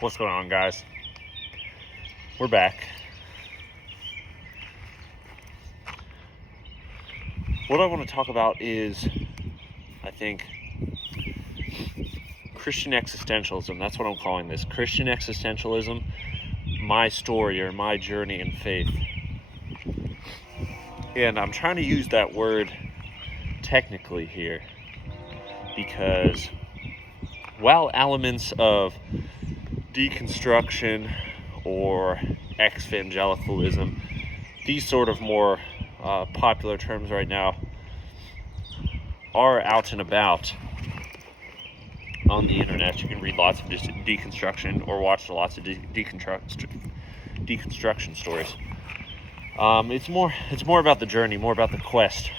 What's going on, guys? We're back. What I want to talk about is, I think, Christian existentialism. That's what I'm calling this. Christian existentialism, my story or my journey in faith. And I'm trying to use that word technically here because while elements of deconstruction or evangelicalism, these sort of more popular terms right now, are out and about on the internet. You can read lots of deconstruction or watch lots of deconstruction stories. It's more about the journey, more about the quest.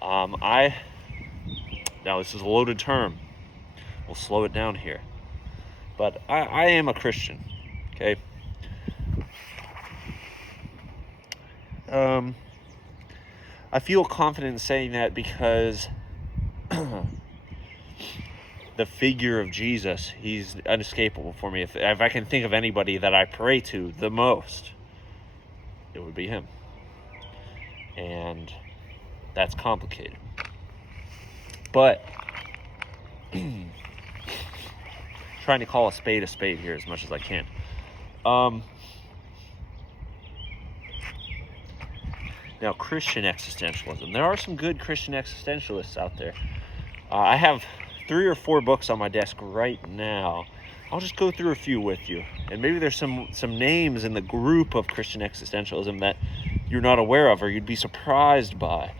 Now this is a loaded term. We'll slow it down here. But I am a Christian, okay? I feel confident in saying that because the figure of Jesus, he's inescapable for me. If I can think of anybody that I pray to the most, it would be him. And that's complicated. But trying to call a spade here as much as I can. Now, Christian existentialism. There are some good Christian existentialists out there. I have 3 or 4 books on my desk right now. I'll just go through a few with you. And maybe there's some names in the group of Christian existentialism that you're not aware of or you'd be surprised by.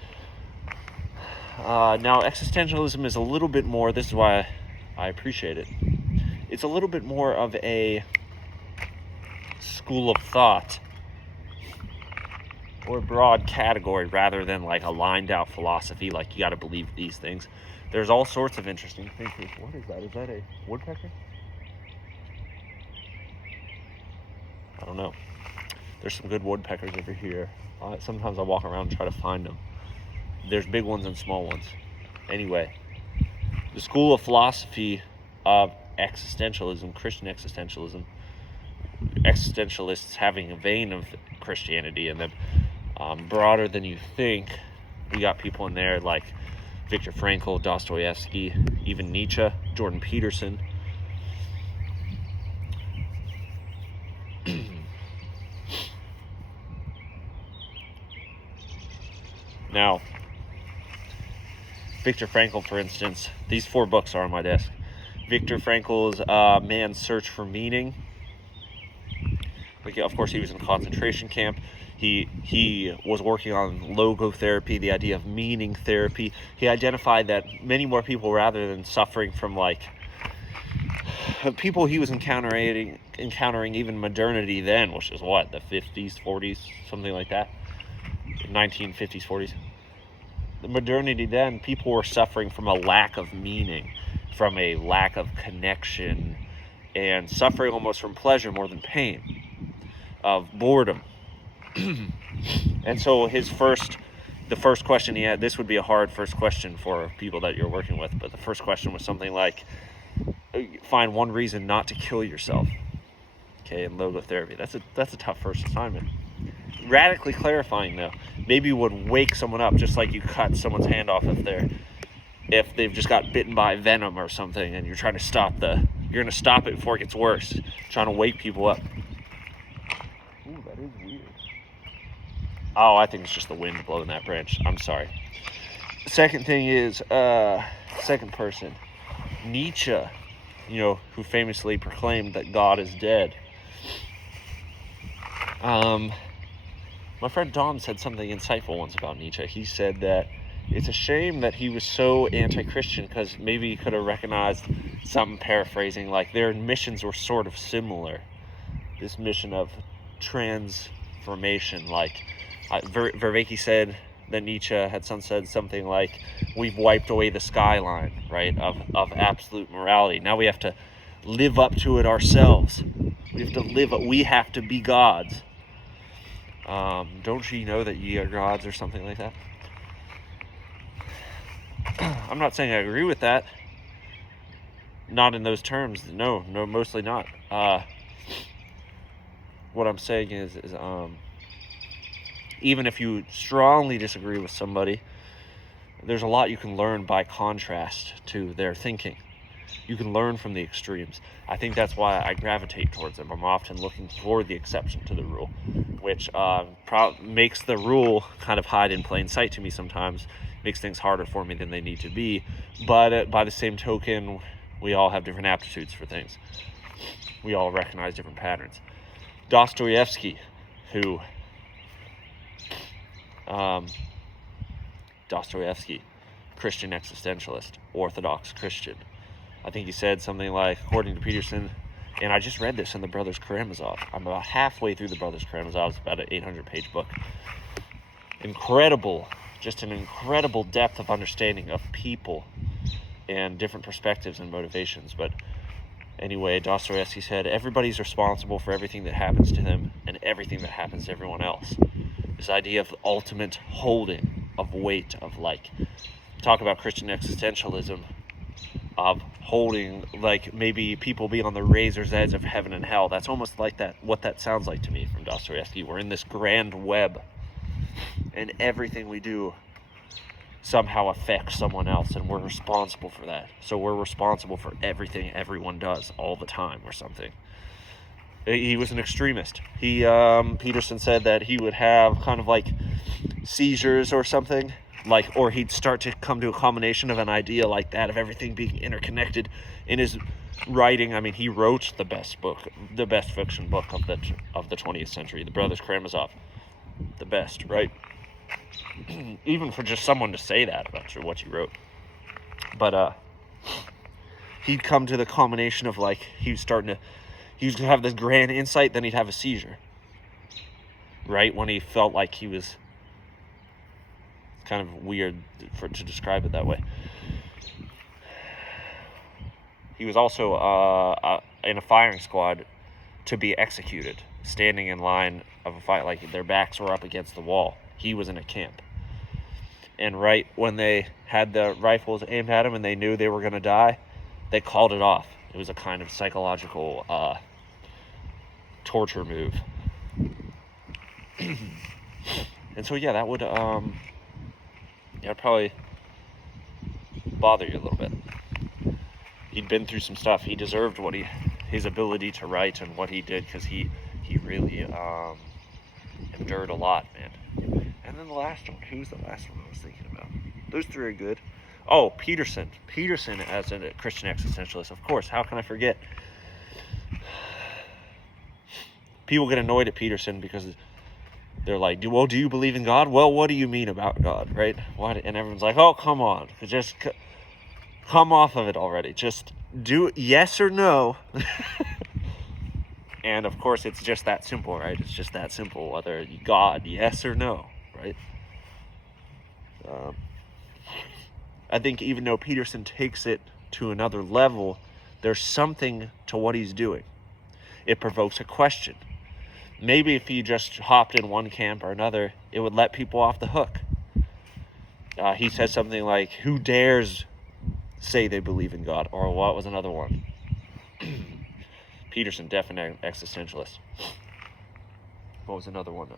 Now, existentialism is a little bit more, this is why I appreciate it. It's a little bit more of a school of thought or broad category rather than like a lined out philosophy, like you got to believe these things. There's all sorts of interesting thinkers. What is that? Is that a woodpecker? I don't know. There's some good woodpeckers over here. Sometimes I walk around and try to find them. There's big ones and small ones. Anyway, the school of philosophy of existentialism, Christian existentialism, existentialists having a vein of Christianity in them, broader than you think. We got people in there like Viktor Frankl, Dostoevsky, even Nietzsche, Jordan Peterson. Now, Viktor Frankl, for instance, these 4 books are on my desk. Viktor Frankl's Man's Search for Meaning. Of course, he was in a concentration camp. He was working on logotherapy, the idea of meaning therapy. He identified that many more people, rather than suffering from like people he was encountering even modernity then, which is what, the 50s, 40s, something like that, 1950s, 40s. The modernity then, people were suffering from a lack of meaning, from a lack of connection, and suffering almost from pleasure more than pain, of boredom. And so the first question he had, this would be a hard first question for people that you're working with, but the first question was something like, find one reason not to kill yourself. Okay, in logotherapy. That's a tough first assignment. Radically clarifying though. Maybe would wake someone up, just like you cut someone's hand off if they've just got bitten by venom or something, and you're trying to stop you're going to stop it before it gets worse. Trying to wake people up. Ooh, that is weird. Oh, I think it's just the wind blowing that branch. I'm sorry. Second thing is, second person. Nietzsche, who famously proclaimed that God is dead. My friend Dom said something insightful once about Nietzsche. He said that it's a shame that he was so anti-Christian because maybe he could have recognized something, paraphrasing, like their missions were sort of similar. This mission of transformation, like Vervaeke said that Nietzsche had said something like, we've wiped away the skyline, right, of absolute morality. Now we have to live up to it ourselves. We have to be gods. Don't ye know that ye are gods, or something like that? I'm not saying I agree with that. not in those terms. No, mostly not. What I'm saying is even if you strongly disagree with somebody, there's a lot you can learn by contrast to their thinking. You can learn from the extremes. I think that's why I gravitate towards them. I'm often looking for the exception to the rule, which makes the rule kind of hide in plain sight to me sometimes, makes things harder for me than they need to be. But by the same token, we all have different aptitudes for things. We all recognize different patterns. Dostoevsky, Christian existentialist, Orthodox Christian. I think he said something like, according to Peterson, and I just read this in the Brothers Karamazov. I'm about halfway through the Brothers Karamazov. It's about an 800-page book. Just an incredible depth of understanding of people and different perspectives and motivations. But anyway, Dostoevsky said, everybody's responsible for everything that happens to them and everything that happens to everyone else. This idea of ultimate holding of weight, of like, talk about Christian existentialism, of holding, like maybe people be on the razor's edge of heaven and hell. That's almost like that, what that sounds like to me from Dostoevsky. We're in this grand web, and everything we do somehow affects someone else, and we're responsible for that. So we're responsible for everything everyone does all the time or something. He was an extremist. Peterson said that he would have kind of like seizures or something, or he'd start to come to a combination of an idea like that, of everything being interconnected. In his writing, I mean, he wrote the best fiction book of the 20th century, the Brothers Karamazov. The best, right? Even for just someone to say that about what you wrote. But he'd come to the combination of like, he was gonna have this grand insight, then he'd have a seizure, right? When he felt like he was, kind of weird to describe it that way. He was also in a firing squad to be executed, standing in line of a fight, like their backs were up against the wall. He was in a camp. And right when they had the rifles aimed at him and they knew they were going to die, they called it off. It was a kind of psychological torture move. And so, yeah, that would probably bother you a little bit. He'd been through some stuff. He deserved his ability to write and what he did, because he really endured a lot, man. And then the last one. Who's the last one I was thinking about? Those three are good. Oh, Peterson. Peterson as a Christian existentialist, of course. How can I forget? People get annoyed at Peterson because they're like, do you believe in God? Well, what do you mean about God, right? What? And everyone's like, oh, come on. Just come off of it already. Just do yes or no. And, of course, it's just that simple, right? It's just that simple, whether God, yes or no, right? I think even though Peterson takes it to another level, there's something to what he's doing. It provokes a question. Maybe if he just hopped in one camp or another, it would let people off the hook. He says something like, who dares say they believe in God? Or what was another one? Peterson, definite existentialist. What was another one?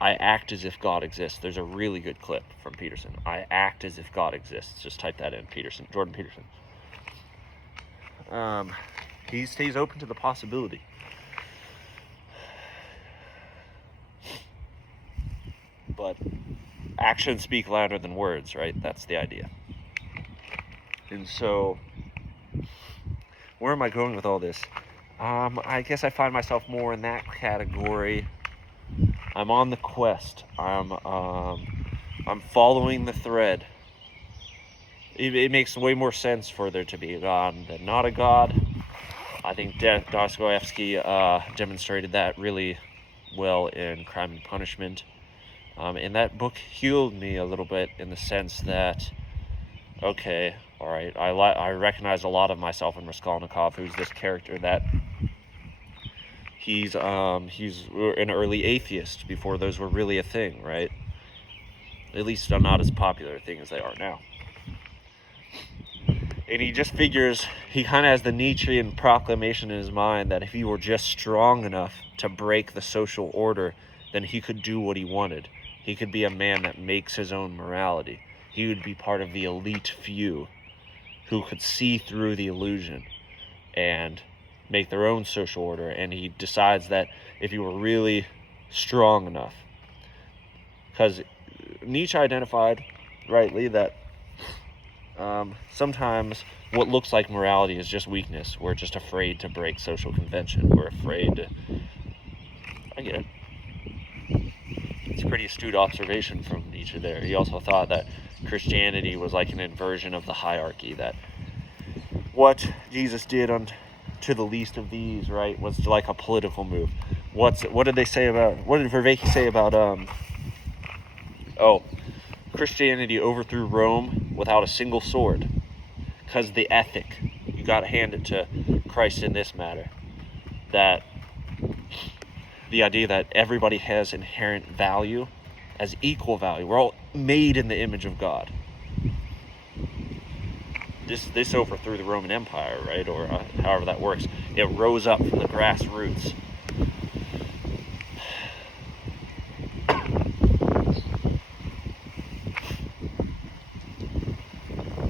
I act as if God exists. There's a really good clip from Peterson. I act as if God exists. Just type that in, Peterson. Jordan Peterson. He stays open to the possibility. But actions speak louder than words, right? That's the idea. And so, where am I going with all this? I guess I find myself more in that category. I'm on the quest. I'm following the thread. It makes way more sense for there to be a God than not a God. I think Dostoevsky demonstrated that really well in Crime and Punishment. And that book healed me a little bit in the sense that, okay, all right, I recognize a lot of myself in Raskolnikov, who's this character that he's an early atheist before those were really a thing, right? At least not as popular a thing as they are now. And he just figures, he kind of has the Nietzschean proclamation in his mind that if he were just strong enough to break the social order, then he could do what he wanted. He could be a man that makes his own morality. He would be part of the elite few who could see through the illusion and make their own social order. And he decides that if he were really strong enough, because Nietzsche identified rightly that sometimes what looks like morality is just weakness. We're just afraid to break social convention. We're afraid to... I get it. It's a pretty astute observation from Nietzsche there. He also thought that Christianity was like an inversion of the hierarchy, that what Jesus did to the least of these, right, was like a political move. What did they say about... What did Vervaeke say about... Christianity overthrew Rome without a single sword, because the ethic, you got to hand it to Christ in this matter, that the idea that everybody has inherent value, as equal value. We're all made in the image of God. This overthrew the Roman Empire, right, or however that works. It rose up from the grassroots.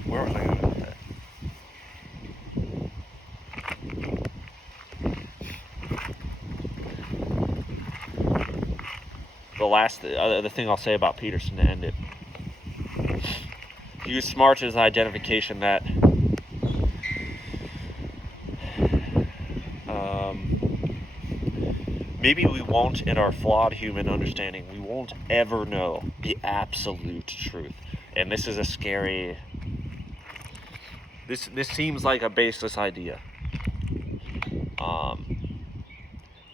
Where was I going with that? The other thing I'll say about Peterson to end it. He was smart in his identification that maybe we won't, in our flawed human understanding, we won't ever know the absolute truth. And this is a scary... This seems like a baseless idea.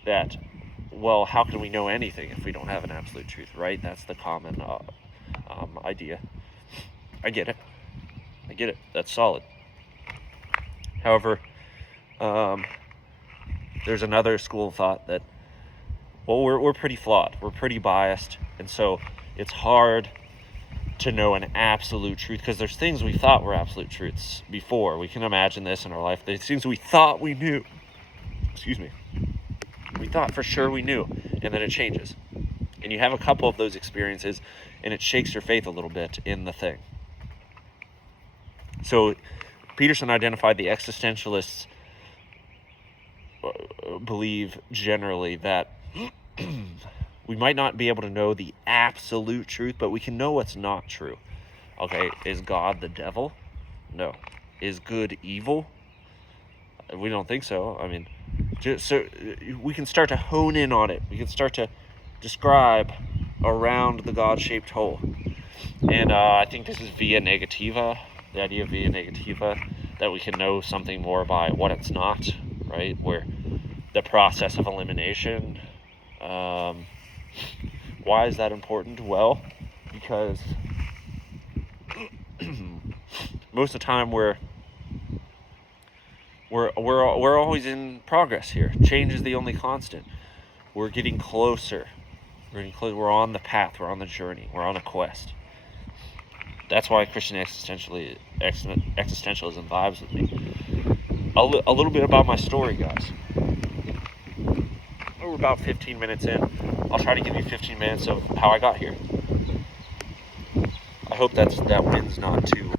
That, well, how can we know anything if we don't have an absolute truth, right? That's the common idea. I get it. That's solid. However, there's another school of thought that, well, we're pretty flawed. We're pretty biased. And so it's hard to know an absolute truth, because there's things we thought were absolute truths before. We can imagine this in our life. There's things we thought we knew. Excuse me. We thought for sure we knew, and then it changes. And you have a couple of those experiences, and it shakes your faith a little bit in the thing. So Peterson identified the existentialists believe generally that we might not be able to know the absolute truth, but we can know what's not true. Okay, is God the devil? No. Is good evil? We don't think so. I mean, so we can start to hone in on it. We can start to describe around the God-shaped hole. And I think this is via negativa, the idea of via negativa, that we can know something more by what it's not, right? Where the process of elimination. Why is that important? Well, because most of the time we're always in progress here. Change is the only constant. We're getting closer. We're on the path. We're on the journey. We're on a quest. That's why Christian existentialism vibes with me. A little bit about my story, guys. We're about 15 minutes in. I'll try to give you 15 minutes of how I got here. I hope that wind's not too...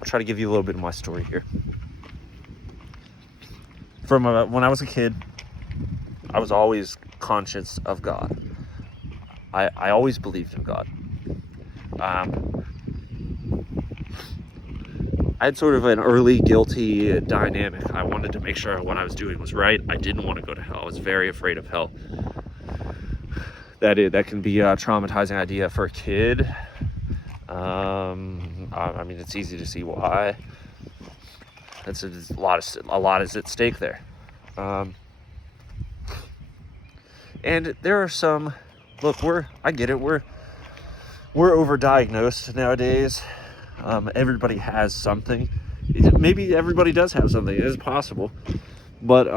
I'll try to give you a little bit of my story here. From when I was a kid, I was always conscious of God. I always believed in God. I had sort of an early guilty dynamic. I wanted to make sure what I was doing was right. I didn't want to go to hell. I was very afraid of hell. That can be a traumatizing idea for a kid. I mean, it's easy to see why. It's a lot is at stake there. And there are some... Look, I get it. We're overdiagnosed nowadays. Everybody has something. Maybe everybody does have something. It is possible. But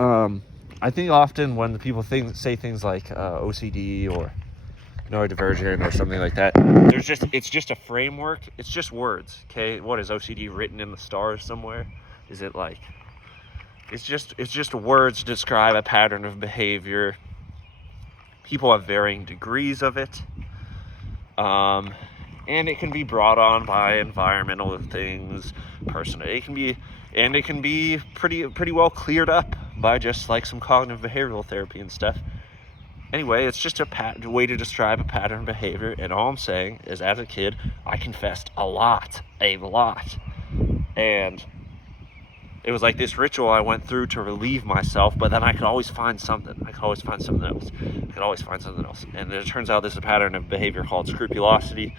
I think often when the people say things like OCD or neurodivergent or something like that. It's just a framework. It's just words. Okay, what is OCD written in the stars somewhere? Is it like? It's just words to describe a pattern of behavior. People have varying degrees of it, and it can be brought on by environmental things, personal. It can be pretty well cleared up by just like some cognitive behavioral therapy and stuff. Anyway, it's just a way to describe a pattern of behavior, and all I'm saying is, as a kid, I confessed a lot, and it was like this ritual I went through to relieve myself, but then I could always find something. And it turns out there's a pattern of behavior called scrupulosity.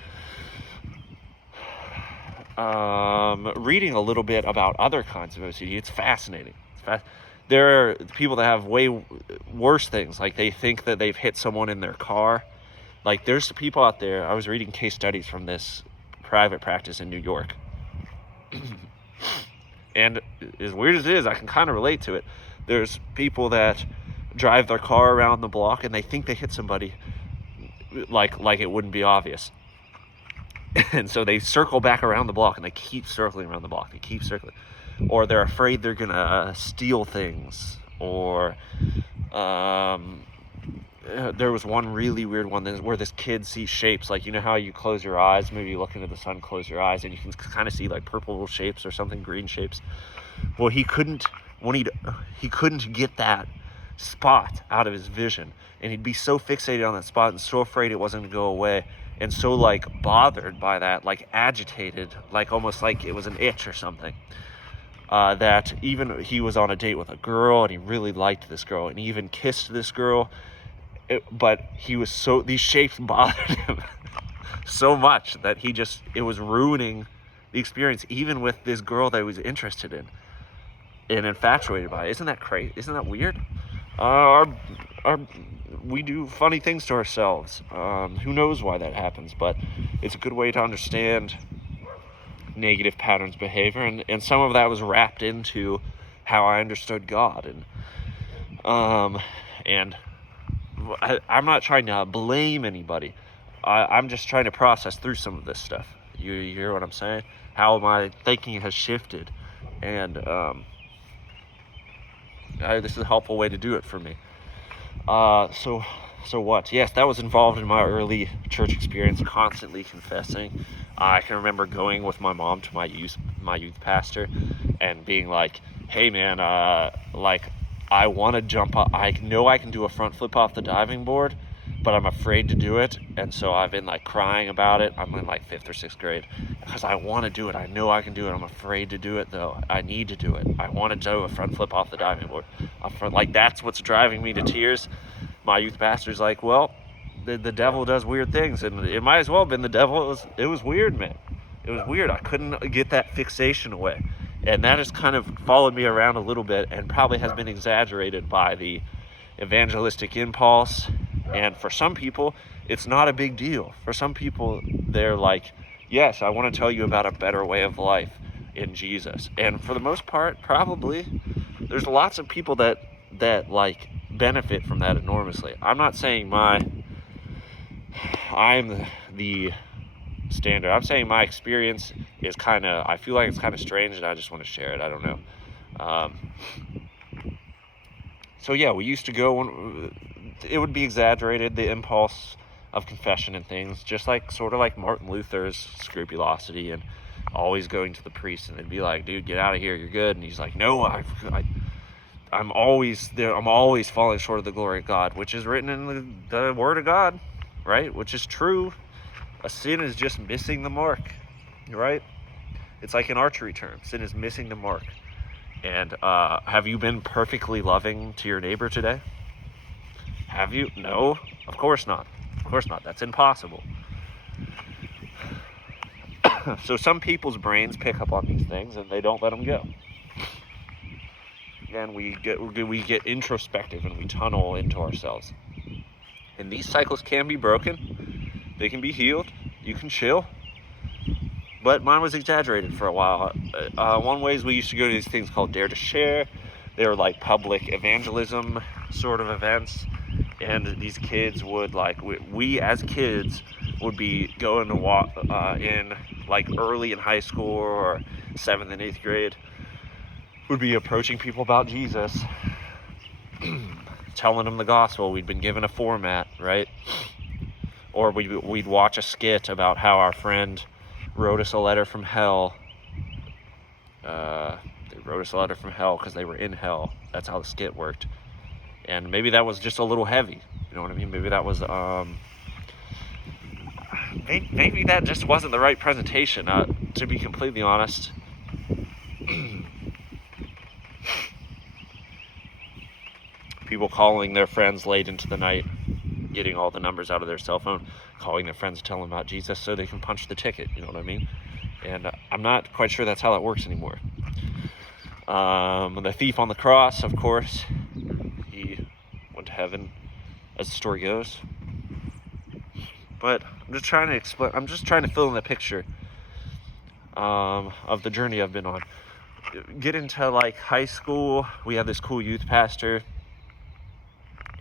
Reading a little bit about other kinds of OCD, it's fascinating. There are people that have way worse things, like they think that they've hit someone in their car. Like, there's people out there, I was reading case studies from this private practice in New York. And as weird as it is, I can kind of relate to it. There's people that drive their car around the block and they think they hit somebody like it wouldn't be obvious. And so they circle back around the block and they keep circling around the block. Or they're afraid they're going to steal things. Or there was one really weird one where this kid sees shapes. Like, you know how you close your eyes, maybe you look into the sun, close your eyes, and you can kind of see like purple shapes or something, green shapes. Well, he couldn't get that spot out of his vision. And he'd be so fixated on that spot and so afraid it wasn't going to go away. And so like bothered by that, like agitated, like almost like it was an itch or something. That even he was on a date with a girl and he really liked this girl and he even kissed this girl. But these shapes bothered him so much that it was ruining the experience, even with this girl that he was interested in and infatuated by. Isn't that crazy? Isn't that weird? We do funny things to ourselves. Who knows why that happens, but it's a good way to understand negative patterns of behavior, and some of that was wrapped into how I understood God, and I'm not trying to blame anybody. I'm just trying to process through some of this stuff. You hear what I'm saying? How my thinking has shifted, and this is a helpful way to do it for me. So what? Yes, that was involved in my early church experience, constantly confessing. I can remember going with my mom to my youth pastor and being like, hey man, I want to jump up. I know I can do a front flip off the diving board, but I'm afraid to do it. And so I've been like crying about it. I'm in like 5th or 6th grade because I want to do it. I know I can do it. I'm afraid to do it though. I need to do it. I want to do a front flip off the diving board. Like, that's what's driving me to tears. My youth pastor's like, well, the devil does weird things, and it might as well have been the devil. It was weird, man. It was weird. I couldn't get that fixation away. And that has kind of followed me around a little bit and probably has been exaggerated by the evangelistic impulse. And for some people, it's not a big deal. For some people, they're like, yes, I want to tell you about a better way of life in Jesus. And for the most part, probably, there's lots of people that like benefit from that enormously. I'm not saying I'm the standard. I'm saying my experience is I feel like it's kind of strange and I just want to share it. I don't know. So yeah, we used to go, it would be exaggerated, the impulse of confession and things, just like sort of like Martin Luther's scrupulosity and always going to the priest and they'd be like, dude, get out of here, you're good. And he's like, no, I'm always there. I'm always falling short of the glory of God, which is written in the Word of God, right? Which is true. A sin is just missing the mark, right? It's like an archery term. Sin is missing the mark. And have you been perfectly loving to your neighbor today? Have you? No, of course not. Of course not. That's impossible. So some people's brains pick up on these things and they don't let them go. And we get introspective and we tunnel into ourselves. And these cycles can be broken. They can be healed. You can chill. But mine was exaggerated for a while. One way is we used to go to these things called Dare to Share. They were like public evangelism sort of events. and these kids would we as kids would be going to walk in early in high school or 7th and 8th grade, would be approaching people about Jesus, telling them the gospel. We'd been given a format, right? Or we'd watch a skit about how our friend wrote us a letter from hell. They wrote us a letter from hell because they were in hell. That's how the skit worked. And maybe that was just a little heavy. You know what I mean? Maybe that was maybe that just wasn't the right presentation. To be completely honest. People calling their friends late into the night, getting all the numbers out of their cell phone, calling their friends to tell them about Jesus so they can punch the ticket. You know what I mean? And I'm not quite sure that's how that works anymore. The thief on the cross, of course, he went to heaven, as the story goes. But I'm just trying to explain. I'm just trying to fill in the picture of the journey I've been on. Get into high school. We have this cool youth pastor.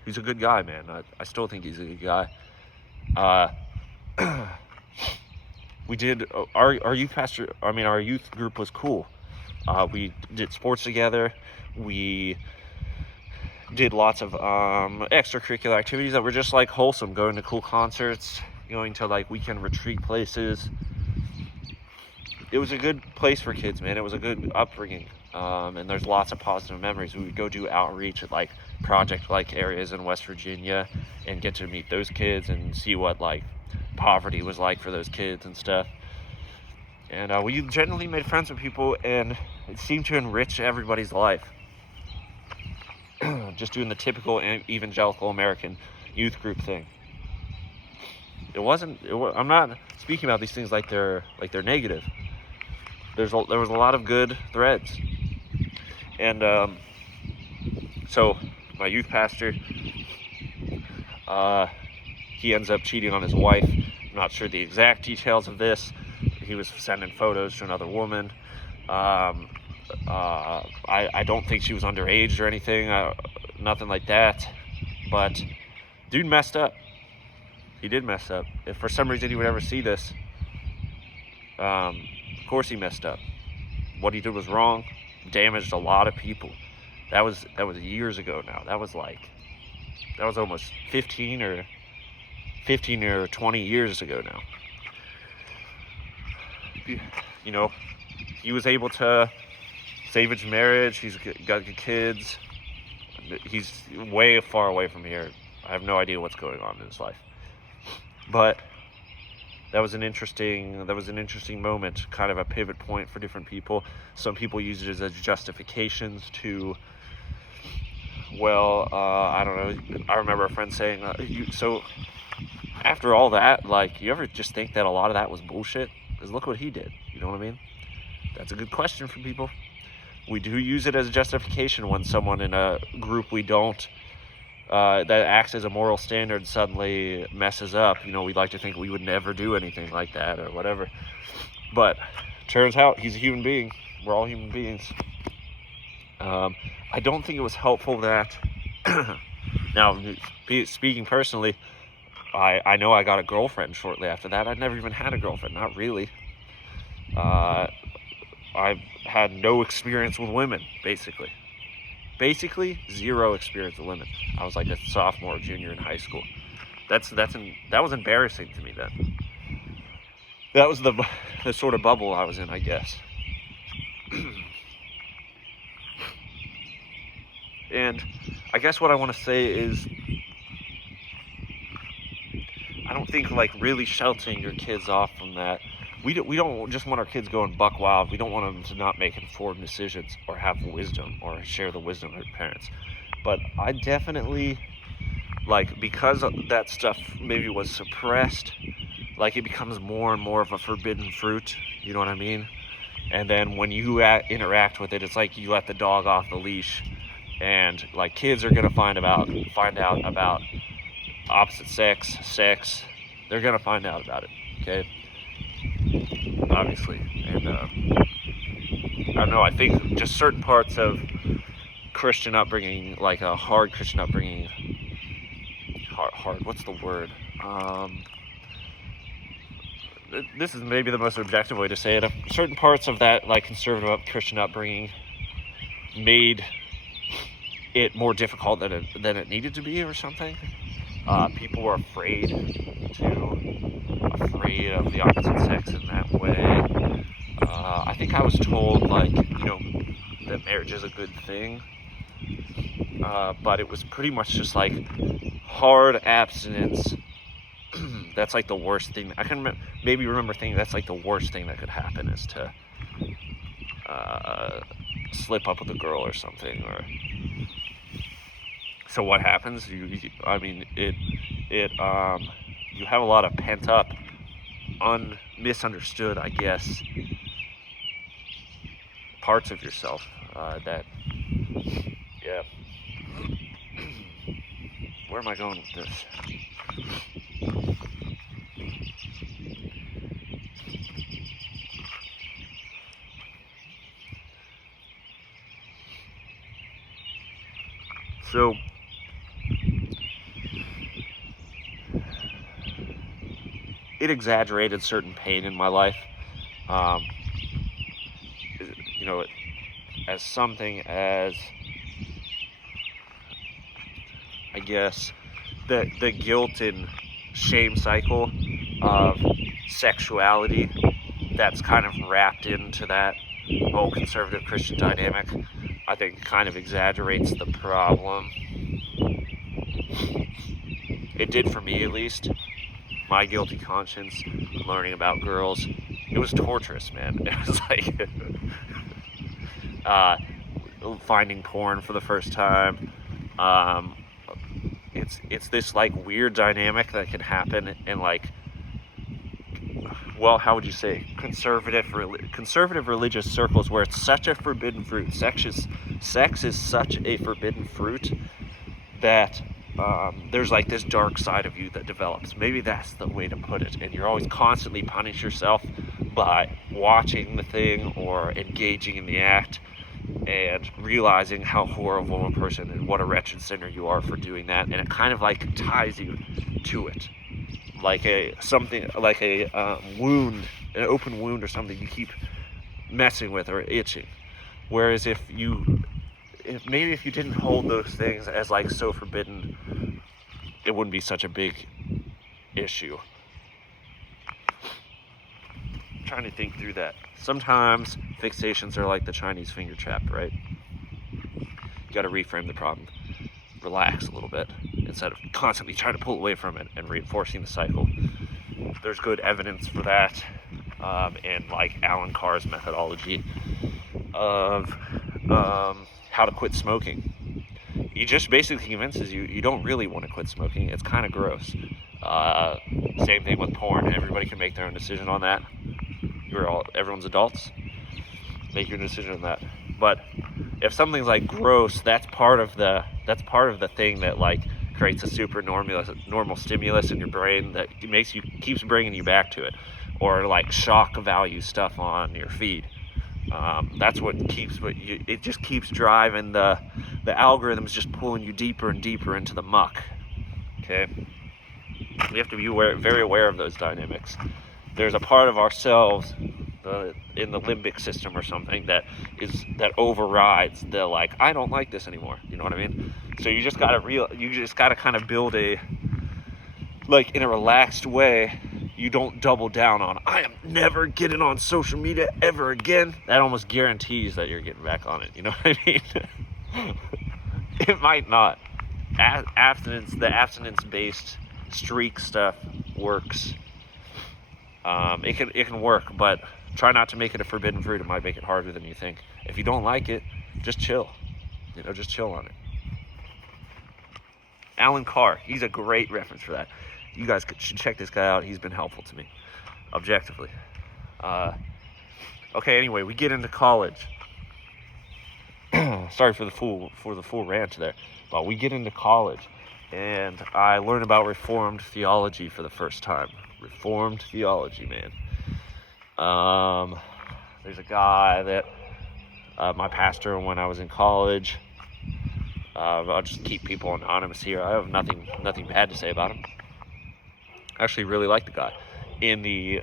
He's a good guy, man. I still think he's a good guy. We did our youth pastor. I mean, our youth group was cool. We did sports together. We did lots of extracurricular activities that were just wholesome. Going to cool concerts, going to weekend retreat places. It was a good place for kids, man. It was a good upbringing. And there's lots of positive memories. We would go do outreach at project areas in West Virginia and get to meet those kids and see what poverty was like for those kids and stuff. And we generally made friends with people, and it seemed to enrich everybody's life. Just doing the typical evangelical American youth group thing. I'm not speaking about these things like they're negative. There was a lot of good threads. And so my youth pastor, he ends up cheating on his wife. I'm not sure the exact details of this. He was sending photos to another woman. I don't think she was underage or anything, nothing like that. But dude messed up. He did mess up. If for some reason he would ever see this, of course he messed up. What he did was wrong. Damaged a lot of people. That was years ago now. That was almost 15 or 20 years ago now. You know, he was able to salvage marriage. He's got good kids. He's way far away from here. I have no idea what's going on in his life. But that was an interesting moment, kind of a pivot point for different people. Some people use it as justifications to, I don't know. I remember a friend saying, so after all that, you ever just think that a lot of that was bullshit? Because look what he did. You know what I mean? That's a good question for people. We do use it as a justification when someone in a group we don't, that acts as a moral standard suddenly messes up. You know, we'd like to think we would never do anything like that or whatever. But turns out he's a human being. We're all human beings. I don't think it was helpful that, now, speaking personally, I know I got a girlfriend shortly after that. I'd never even had a girlfriend, not really. I've had no experience with women, basically. Basically, zero experience with women. I was a sophomore or junior in high school. That was embarrassing to me then. That was the sort of bubble I was in, I guess. And I guess what I want to say is, I don't think really sheltering your kids off from that. We don't just want our kids going buck wild. We don't want them to not make informed decisions or have wisdom or share the wisdom of their parents. But I definitely, because that stuff maybe was suppressed, it becomes more and more of a forbidden fruit. You know what I mean? And then when you interact with it, it's like you let the dog off the leash, and kids are gonna find out about opposite sex. They're gonna find out about it. Okay. Obviously. And I don't know, I think just certain parts of Christian upbringing, a hard Christian upbringing, hard. What's the word? This is maybe the most objective way to say it. Certain parts of that, like, conservative Christian upbringing made it more difficult than it needed to be, or something. People were afraid of the opposite sex in that way. I think I was told, like, that marriage is a good thing, but it was pretty much just like hard abstinence. That's like the worst thing. I can maybe remember thinking that's like the worst thing that could happen, is to slip up with a girl or something. Or so what happens? You have a lot of pent up, misunderstood, I guess, parts of yourself that, yeah. Where am I going with this? So, it exaggerated certain pain in my life, as something as, I guess, the guilt and shame cycle of sexuality that's kind of wrapped into that whole conservative Christian dynamic, I think kind of exaggerates the problem. It did for me, at least. My guilty conscience, learning about girls, it was torturous, man. It was like finding porn for the first time. It's this like weird dynamic that can happen in, like, well, how would you say, conservative religious circles, where it's such a forbidden fruit. Sex is such a forbidden fruit that there's like this dark side of you that develops. Maybe that's the way to put it. And you're always constantly punishing yourself by watching the thing or engaging in the act, and realizing how horrible a person and what a wretched sinner you are for doing that. And it kind of like ties you to it, like a wound, an open wound or something you keep messing with or itching. Whereas if you didn't hold those things as like so forbidden, it wouldn't be such a big issue. I'm trying to think through that. Sometimes fixations are like the Chinese finger trap, right? You got to reframe the problem, relax a little bit, instead of constantly trying to pull away from it and reinforcing the cycle. There's good evidence for that, in like Alan Carr's methodology of how to quit smoking. He just basically convinces you don't really want to quit smoking. It's kind of gross. Same thing with porn. Everybody can make their own decision on that. Everyone's adults. Make your decision on that. But if something's like gross, that's part of the thing that like creates a super normal stimulus in your brain that keeps bringing you back to it, or like shock value stuff on your feed. That's what it just keeps driving the algorithm's just pulling you deeper and deeper into the muck. Okay, we have to be very aware of those dynamics. There's a part of ourselves in the limbic system or something that overrides the like, I don't like this anymore. You know what I mean? So you just gotta kind of build a, like, in a relaxed way. You don't double down on, I am never getting on social media ever again. That almost guarantees that you're getting back on it. You know what I mean? It might not. The abstinence-based streak stuff works. It can work, but try not to make it a forbidden fruit. It might make it harder than you think. If you don't like it, just chill. Just chill on it. Alan Carr, he's a great reference for that. You guys should check this guy out. He's been helpful to me, objectively. Okay, anyway, we get into college. Sorry for the full rant there, but we get into college, and I learn about Reformed theology for the first time. Reformed theology, man. There's a guy that my pastor when I was in college I'll just keep people anonymous here. I have nothing bad to say about him. I actually really like the guy. In the,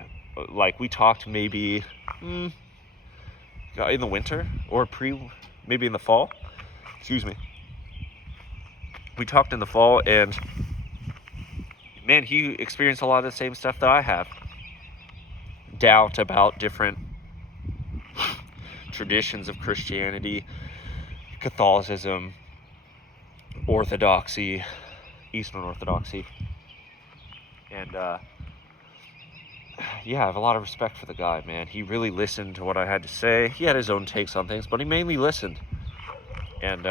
like, we talked maybe in the winter or maybe in the fall. Excuse me. We talked in the fall, and man, he experienced a lot of the same stuff that I have. Doubt about different traditions of Christianity, Catholicism, Orthodoxy, Eastern Orthodoxy. And yeah, I have a lot of respect for the guy, man. He really listened to what I had to say. He had his own takes on things, but he mainly listened. And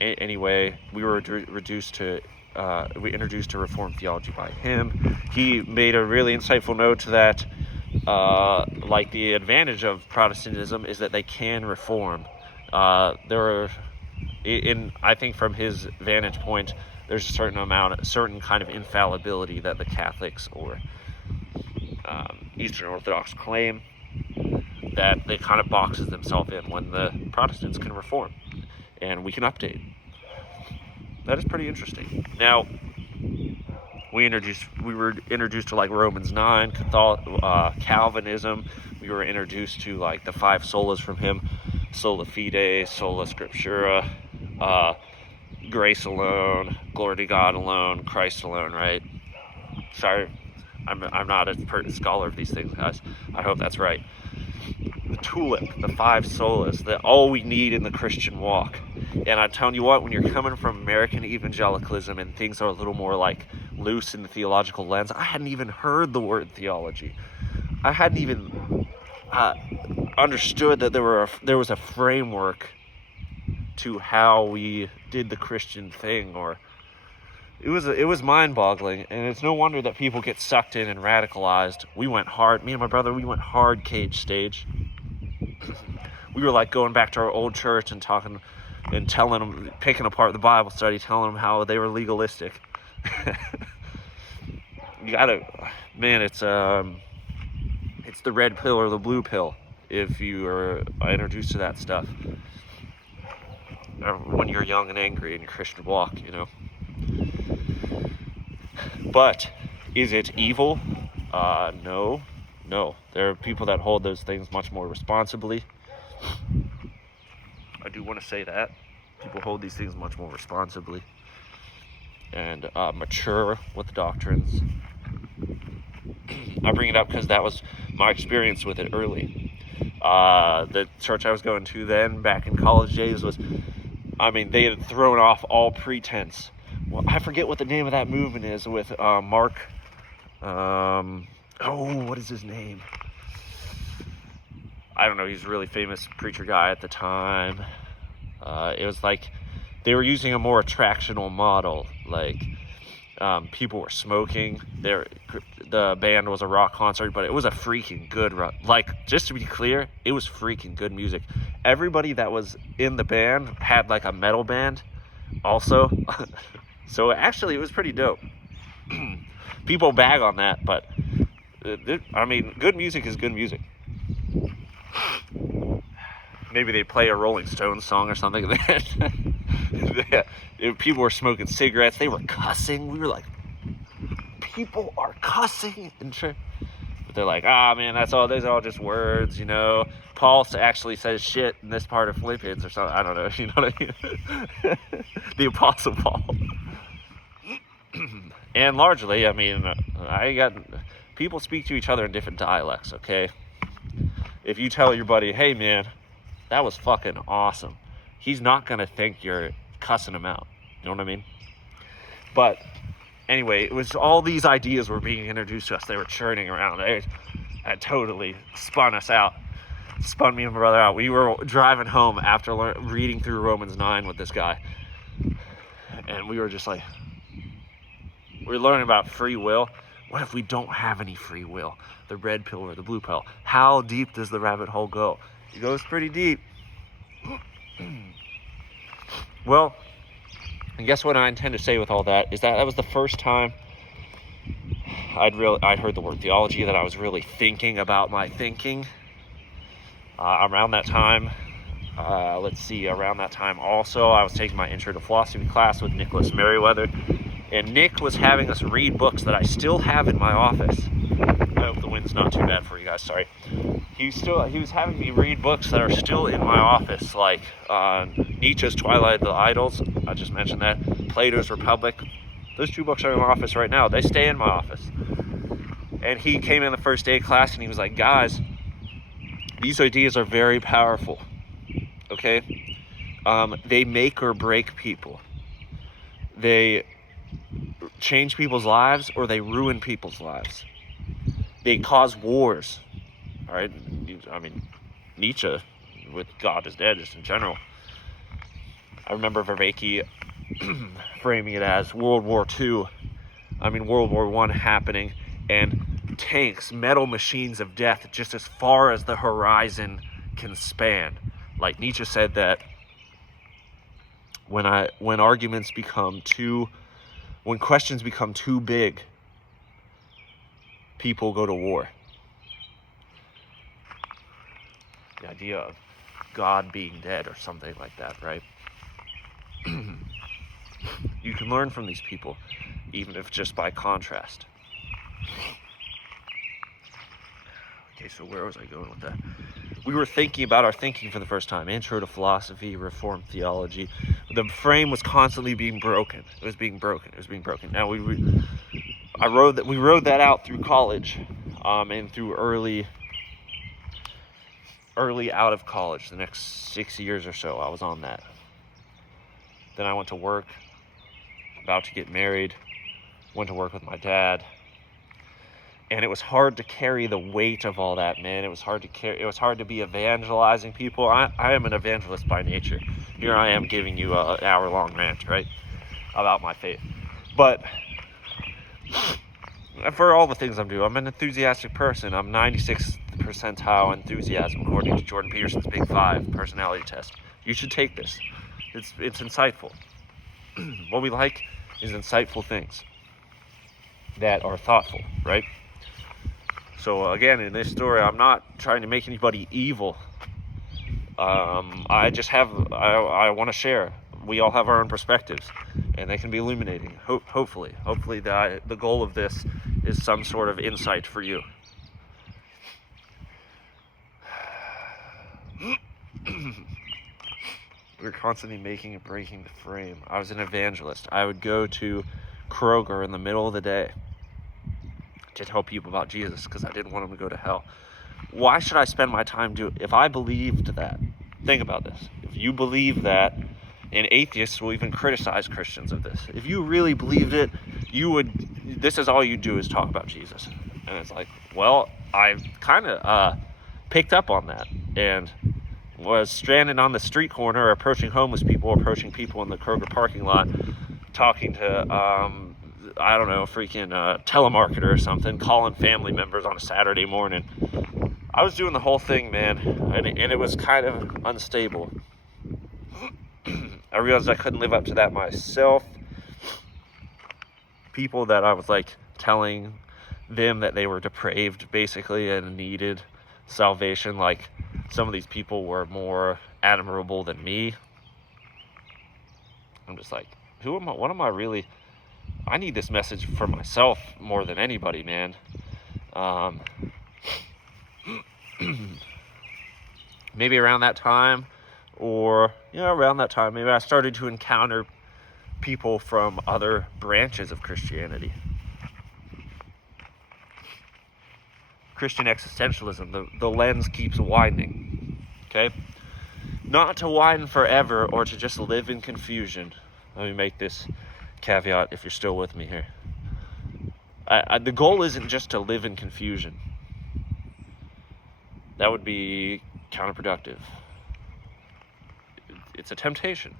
anyway, we were introduced to Reformed theology by him. He made a really insightful note that like the advantage of Protestantism is that they can reform. I think from his vantage point, there's a certain kind of infallibility that the Catholics or Eastern Orthodox claim, that they kind of boxes themselves in when the Protestants can reform and we can update. That is pretty interesting. Now, we were introduced to like Romans 9, Calvinism. We were introduced to like the 5 solas from him: sola fide, sola scriptura, grace alone, glory to God alone, Christ alone, right? Sorry, I'm not a scholar of these things, guys. I hope that's right. The tulip, the 5 solas, that all we need in the Christian walk. And I'm telling you what, when you're coming from American evangelicalism and things are a little more like loose in the theological lens, I hadn't even heard the word theology. I hadn't even understood that there was a framework to how we did the Christian thing, or it was mind-boggling. And it's no wonder that people get sucked in and radicalized. We went hard. Me and my brother, we went hard cage stage. We were like going back to our old church and talking and telling them, picking apart the Bible study, telling them how they were legalistic. You gotta, man, it's the red pill or the blue pill if you are introduced to that stuff when you're young and angry in your Christian walk, you know. But is it evil? No. There are people that hold those things much more responsibly. I do want to say that people hold these things much more responsibly and mature with the doctrines. I bring it up because that was my experience with it early. The church I was going to then, back in college days, they had thrown off all pretense. Well, I forget what the name of that movement is with Mark. What is his name? I don't know. He's a really famous preacher guy at the time. It was like they were using a more attractional model. Like people were smoking. The band was a rock concert, but it was a freaking good rock. Like, just to be clear, it was freaking good music. Everybody that was in the band had like a metal band also. So actually, it was pretty dope. People bag on that, but good music is good music. Maybe they play a Rolling Stones song or something. People were smoking cigarettes. They were cussing. We were like, people are cussing. But they're like, man, those are all just words, you know. Paul actually says shit in this part of Philippians or something. I don't know. You know what I mean? The Apostle Paul. And largely, people speak to each other in different dialects, okay? If you tell your buddy, hey, man, that was fucking awesome, he's not going to think you're cussing him out. You know what I mean? But anyway, it was all these ideas were being introduced to us. They were churning around. They had totally spun me and my brother out. We were driving home after reading through Romans 9 with this guy. And we were just like, we're learning about free will. What if we don't have any free will? The red pill or the blue pill? How deep does the rabbit hole go? It goes pretty deep. Well, I guess what I intend to say with all that is that was the first time I'd heard the word theology, that I was really thinking about my thinking. Around that time, let's see, around that time also, I was taking my intro to philosophy class with Nicholas Merriweather, and Nick was having us read books that I still have in my office. I hope the wind's not too bad for you guys, sorry. He was having me read books that are still in my office, like Nietzsche's Twilight of the Idols, I just mentioned that, Plato's Republic. Those 2 books are in my office right now. They stay in my office. And he came in the first day of class and he was like, guys, these ideas are very powerful, okay? They make or break people. They change people's lives or they ruin people's lives. They cause wars, all right? I mean, Nietzsche, with God is dead, just in general. I remember Vervaeke framing it as World War I happening, and tanks, metal machines of death, just as far as the horizon can span. Like Nietzsche said that when questions become too big, people go to war. The idea of God being dead or something like that, right? You can learn from these people, even if just by contrast. Okay, so where was I going with that? We were thinking about our thinking for the first time. Intro to philosophy, Reformed theology. The frame was constantly being broken. It was being broken. Now we rode that out through college, and through early out of college. The next 6 years or so, I was on that. Then I went to work, about to get married, went to work with my dad. And it was hard to carry the weight of all that, man. It was hard to be evangelizing people. I am an evangelist by nature. Here I am giving you an hour-long rant, right, about my faith. But for all the things I'm doing, I'm an enthusiastic person. I'm 96th percentile enthusiasm, according to Jordan Peterson's Big 5 personality test. You should take this. It's insightful. What we like is insightful things that are thoughtful, right? So again, in this story, I'm not trying to make anybody evil. I want to share. We all have our own perspectives, and they can be illuminating. Hopefully, the goal of this is some sort of insight for you. We're constantly making and breaking the frame. I was an evangelist. I would go to Kroger in the middle of the day to tell people about Jesus because I didn't want them to go to hell. Why should I spend my time doing it? If I believed that, think about this. If you believe that, and atheists will even criticize Christians of this. If you really believed it, this is all you do is talk about Jesus. And it's like, well, I kind of picked up on that and was stranded on the street corner, approaching homeless people, approaching people in the Kroger parking lot, talking to, I don't know, freaking telemarketer or something, calling family members on a Saturday morning. I was doing the whole thing, man, and it was kind of unstable. I realized I couldn't live up to that myself. People that I was like telling them that they were depraved basically and needed salvation, like some of these people were more admirable than me. I'm just like, what am I really? I need this message for myself more than anybody, man. Maybe around that time, maybe I started to encounter people from other branches of Christianity. Christian existentialism, the lens keeps widening, okay? Not to widen forever or to just live in confusion. Let me make this caveat if you're still with me here. The goal isn't just to live in confusion. That would be counterproductive. It's a temptation.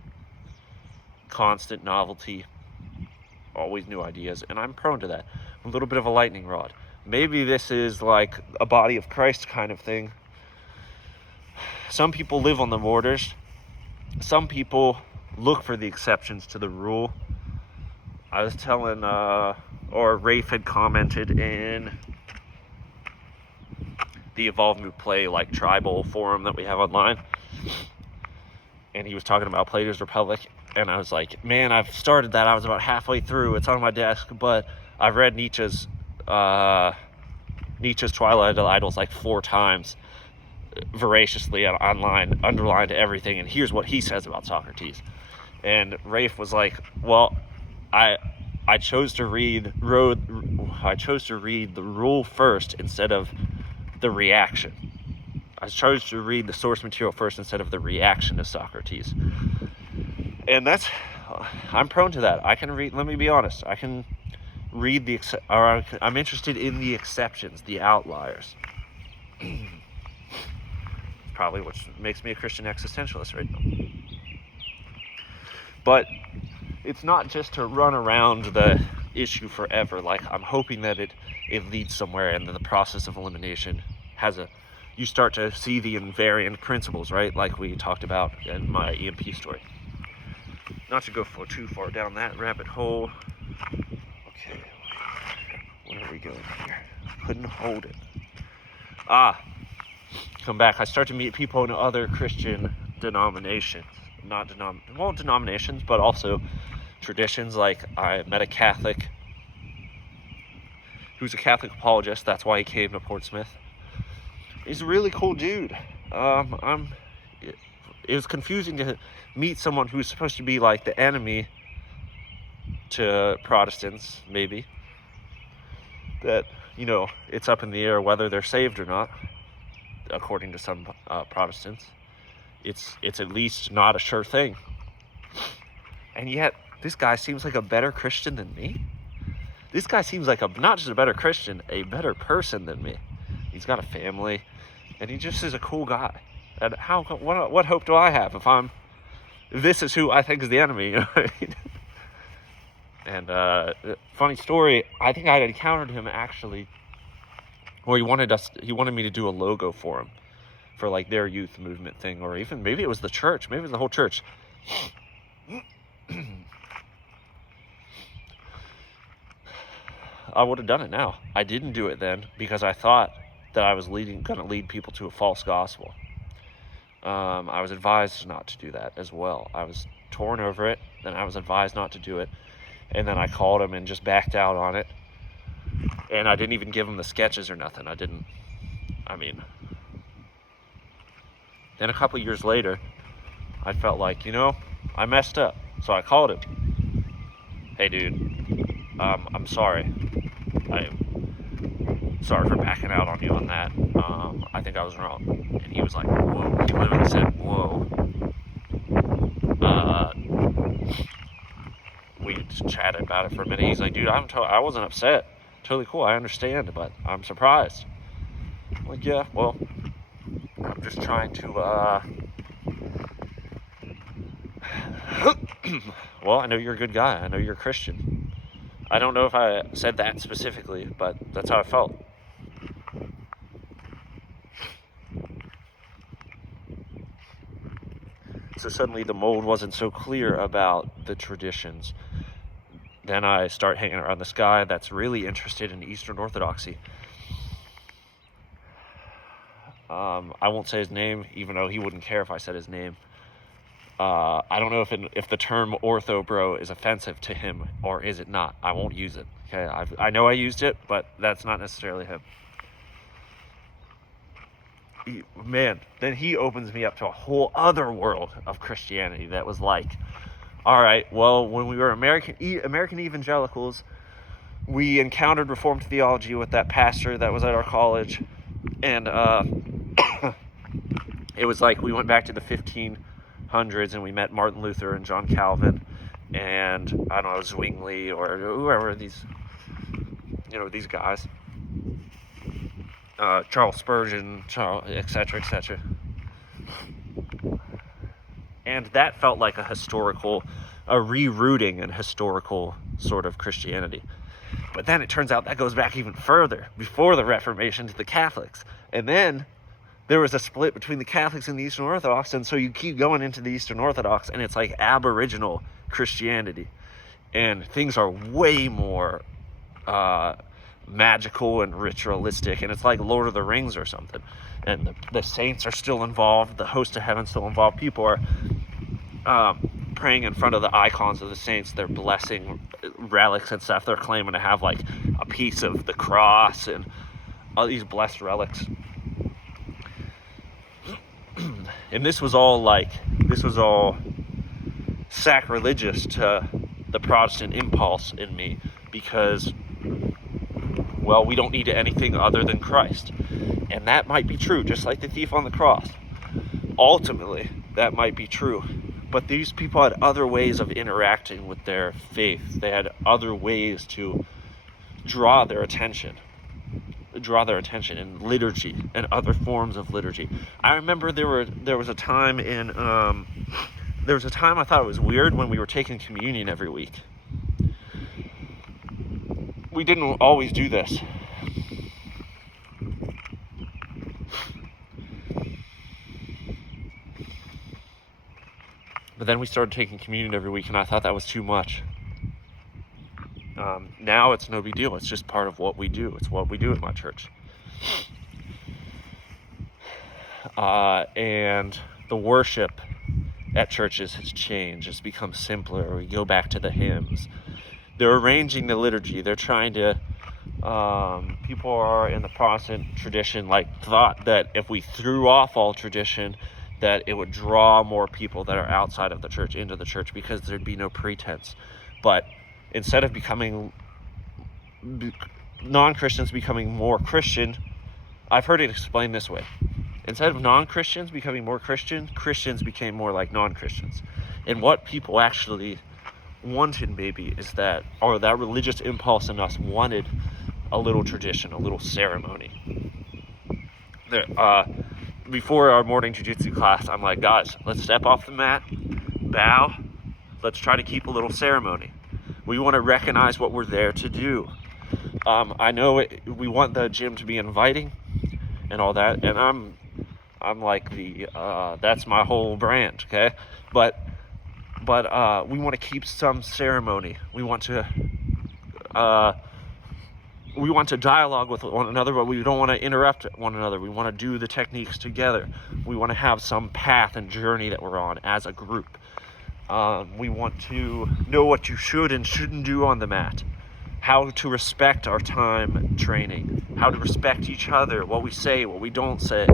Constant novelty, always new ideas, and I'm prone to that. A little bit of a lightning rod. Maybe this is like a body of Christ kind of thing. Some people live on the borders. Some people look for the exceptions to the rule. I was telling, or Rafe had commented in the Evolve Move Play like tribal forum that we have online. and he was talking about Plato's Republic, and I was like, man, I've started that. I was about halfway through. It's on my desk, but I've read Nietzsche's Twilight of the Idols like 4 times voraciously online, underlined everything, and here's what he says about Socrates. And Rafe was like, well, I chose to read the rule first instead of the reaction. I chose to read the source material first instead of the reaction to Socrates. And I'm prone to that. I can read, let me be honest, I can read I'm interested in the exceptions, the outliers. Probably what makes me a Christian existentialist right now. But it's not just to run around the issue forever. Like, I'm hoping that it leads somewhere, and then the process of elimination you start to see the invariant principles, right? Like we talked about in my EMP story. Not to go too far down that rabbit hole. Okay, where are we going here? Couldn't hold it. Come back. I start to meet people in other Christian denominations. Denominations, but also traditions. Like, I met a Catholic who's a Catholic apologist. That's why he came to Portsmouth. He's a really cool dude. It was confusing to meet someone who's supposed to be like the enemy to Protestants, maybe. That, it's up in the air whether they're saved or not, according to some Protestants. It's at least not a sure thing. And yet, this guy seems like a better Christian than me. This guy seems like not just a better Christian, a better person than me. He's got a family, and he just is a cool guy. And what hope do I have if this is who I think is the enemy? You know what I mean? And funny story, I think I had encountered him actually, where he wanted me to do a logo for him, for like their youth movement thing, or even maybe it was the church, maybe it was the whole church. I would have done it now. I didn't do it then because I thought that I was going to lead people to a false gospel. I was advised not to do that as well. I was torn over it, then I was advised not to do it, and then I called him and just backed out on it. And I didn't even give him the sketches or nothing. Then a couple years later, I felt like, I messed up. So I called him. Hey, dude, I'm sorry. I'm sorry for backing out on you on that. I think I was wrong. And he was like, whoa. He literally said, whoa. We just chatted about it for a minute. He's like, dude, I wasn't upset. Totally cool. I understand, but I'm surprised. I'm like, yeah, well, I'm just trying to, well, I know you're a good guy. I know you're a Christian. I don't know if I said that specifically, but that's how I felt. So suddenly the mold wasn't so clear about the traditions. Then I start hanging around this guy that's really interested in Eastern Orthodoxy. I won't say his name, even though he wouldn't care if I said his name. I don't know if the term ortho bro is offensive to him or is it not. I won't use it. Okay, I know I used it, but that's not necessarily him. Then he opens me up to a whole other world of Christianity that was like, all right, well, when we were American evangelicals, we encountered Reformed theology with that pastor that was at our college, and it was like we went back to the 1500s and we met Martin Luther and John Calvin and, I don't know, Zwingli or whoever these guys. Charles Spurgeon, etc., etc. And that felt like a rerouting and historical sort of Christianity. But then it turns out that goes back even further, before the Reformation, to the Catholics. And then there was a split between the Catholics and the Eastern Orthodox, and so you keep going into the Eastern Orthodox, and it's like Aboriginal Christianity. And things are way more magical and ritualistic, and it's like Lord of the Rings or something. And the saints are still involved, the host of heaven's still involved. People are praying in front of the icons of the saints. They're blessing relics and stuff. They're claiming to have like a piece of the cross and all these blessed relics. And this was all sacrilegious to the Protestant impulse in me, because, well, we don't need anything other than Christ. And that might be true, just like the thief on the cross. Ultimately, that might be true. But these people had other ways of interacting with their faith. They had other ways to draw their attention in liturgy and other forms of liturgy. I remember there was a time I thought it was weird when we were taking communion every week. We didn't always do this. But then we started taking communion every week, and I thought that was too much. Now it's no big deal. It's just part of what we do. It's what we do at my church. And the worship at churches has changed. It's become simpler. We go back to the hymns. They're arranging the liturgy. They're trying to... people are in the Protestant tradition thought that if we threw off all tradition, that it would draw more people that are outside of the church into the church, because there'd be no pretense. But instead of non-Christians becoming more Christian, I've heard it explained this way. Instead of non-Christians becoming more Christian, Christians became more like non-Christians. And what people actually wanted maybe is that religious impulse in us wanted a little tradition, a little ceremony. Before our morning jiu-jitsu class, I'm like, guys, let's step off the mat, bow, let's try to keep a little ceremony. We want to recognize what we're there to do. I know we want the gym to be inviting and all that, and I'm like that's my whole brand, okay? But we want to keep some ceremony. We want to dialogue with one another, but we don't want to interrupt one another. We want to do the techniques together. We want to have some path and journey that we're on as a group. We want to know what you should and shouldn't do on the mat, how to respect our time training, how to respect each other, what we say, what we don't say,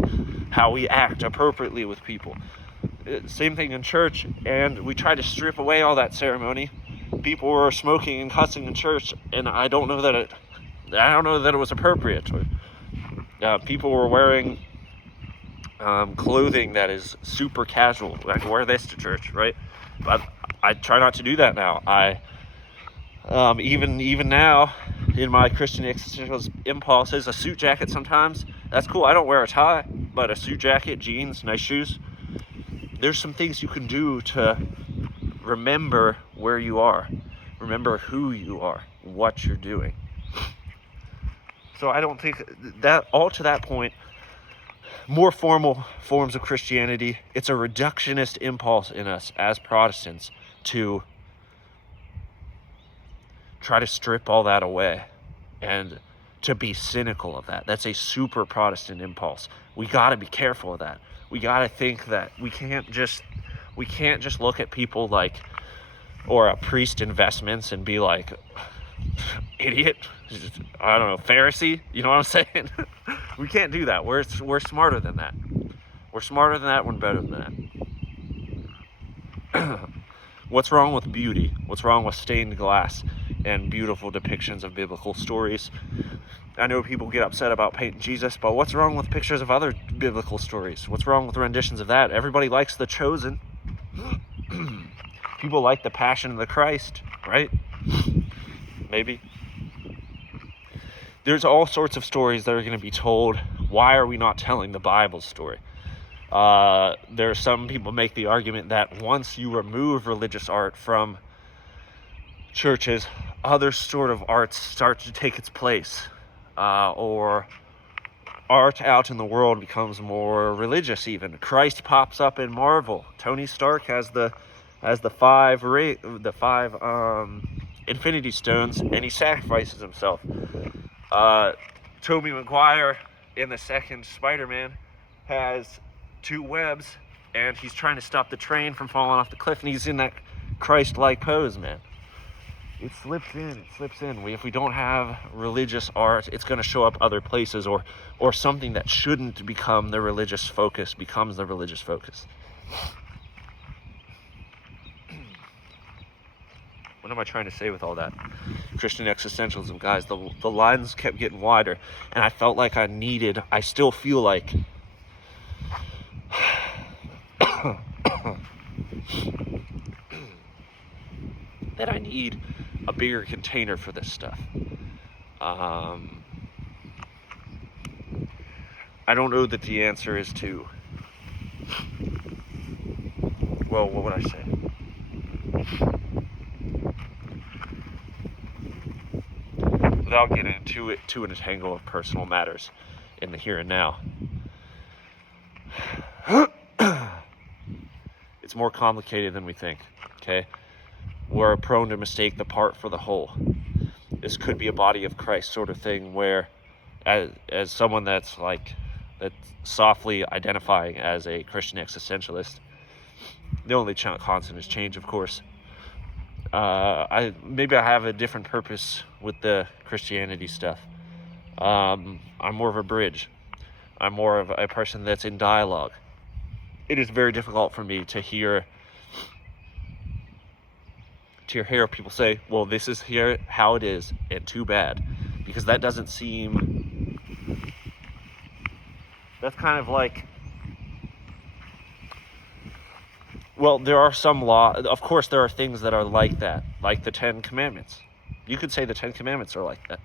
how we act appropriately with people. Same thing in church, and we try to strip away all that ceremony. People were smoking and cussing in church, and I don't know that it was appropriate. People were wearing clothing that is super casual. I can wear this to church, right? But I try not to do that now. Even now, in my Christian existentialist impulses, a suit jacket sometimes, that's cool. I don't wear a tie, but a suit jacket, jeans, nice shoes. There's some things you can do to remember where you are, remember who you are, what you're doing. So I don't think that, all to that point, more formal forms of Christianity, it's a reductionist impulse in us as Protestants to try to strip all that away and to be cynical of that. That's a super Protestant impulse. We got to be careful of that. We got to think that we can't just look at people or a priest in vestments and be like, idiot, I don't know, Pharisee, you know what I'm saying? We can't do that. We're smarter than that. We're smarter than that. We're better than that. What's wrong with beauty? What's wrong with stained glass and beautiful depictions of biblical stories? I know people get upset about painting Jesus, but what's wrong with pictures of other biblical stories? What's wrong with renditions of that? Everybody likes The Chosen. People like the Passion of the Christ, right? Maybe. There's all sorts of stories that are going to be told. Why are we not telling the Bible story? There are some people make the argument that once you remove religious art from churches, other sort of arts start to take its place, or art out in the world becomes more religious. Even Christ pops up in Marvel. Tony Stark has the five Infinity Stones, and he sacrifices himself. Tobey Maguire in the second Spider-Man has 2 webs and he's trying to stop the train from falling off the cliff, and he's in that Christ-like pose, man. It slips in. If we don't have religious art, it's going to show up other places, or something that shouldn't become the religious focus becomes the religious focus. What am I trying to say with all that? Christian existentialism, guys, the lines kept getting wider, and I felt like I still feel like that I need a bigger container for this stuff. I don't know that the answer is to, well, what would I say? Without getting into it too in a tangle of personal matters in the here and now. It's more complicated than we think, okay? We're prone to mistake the part for the whole. This could be a body of Christ sort of thing where, as someone that's softly identifying as a Christian existentialist, the only constant is change, of course. Maybe I have a different purpose with the Christianity stuff. I'm more of a bridge. I'm more of a person that's in dialogue. It is very difficult for me to hear people say, well, this is here how it is, and too bad, because that doesn't seem, that's kind of like, well, there are some of course there are things that are like that, like the 10 Commandments. You could say the 10 Commandments are like that.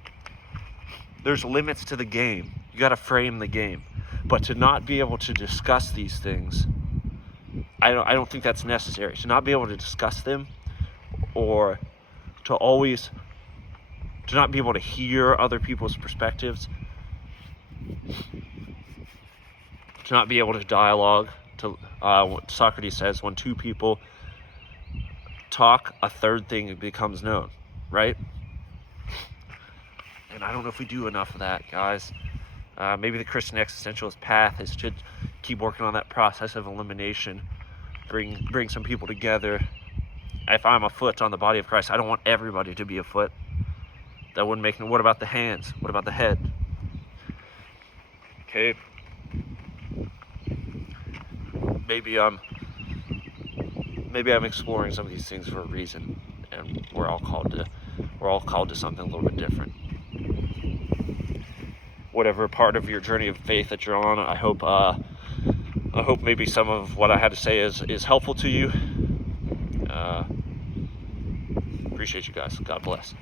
There's limits to the game. You got to frame the game. But to not be able to discuss these things, I don't think that's necessary. To not be able to discuss them, or to not be able to hear other people's perspectives, to not be able to dialogue, to what Socrates says, when two people talk, a third thing becomes known, right? And I don't know if we do enough of that, guys. Maybe the Christian existentialist path is to keep working on that process of elimination, bring some people together. If I'm a foot on the body of Christ, I don't want everybody to be a foot. That wouldn't make. What about the hands? What about the head? Okay. Maybe I'm exploring some of these things for a reason, and we're all called to something a little bit different. Whatever part of your journey of faith that you're on, I hope maybe some of what I had to say is helpful to you. Appreciate you guys. God bless.